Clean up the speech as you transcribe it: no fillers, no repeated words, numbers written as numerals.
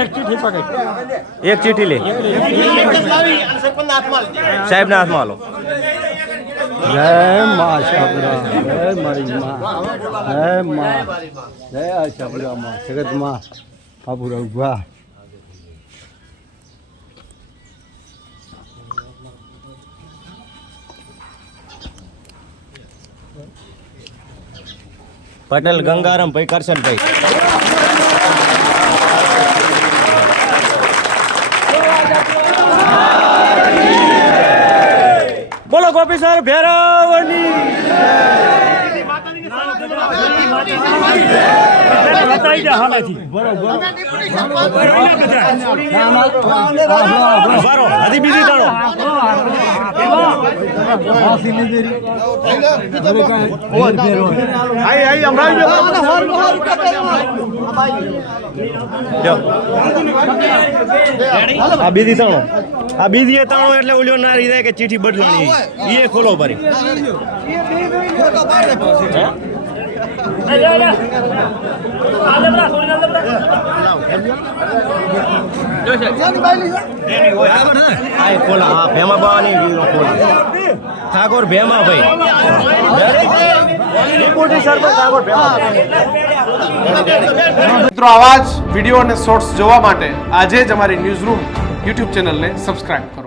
એક ચીઠી પકડ. એક ચીઠી લે સાહેબ ના હાથમાં હાલો. જય મા શાબરા, જય મારી મા, જય મા, જય આ શાબરા મા, જગત મા બાપુરા ઉભા. પટેલ ગંગારામ ભાઈ કરશનભાઈ. બોલો ગોપી સર ભેરવની. બતાવી દે હાલાથી. વારો હજી બીજી દાડો. આ બીજી તાણો, આ બીજી તાણો એટલે ઓલ્યો ના રહી જાય કે ચીઠી બદલવાની એ ખોલો ભરી. ખોલા હા ભેમા બાવાની ખોલા ઠાકોર ભેમા ભાઈ. મિત્રો આવા જ વિડીયો અને શોર્ટ્સ જોવા માટે આજે જ અમારી ન્યૂઝ રૂમ યુટ્યુબ ચેનલને સબસ્ક્રાઇબ કરો.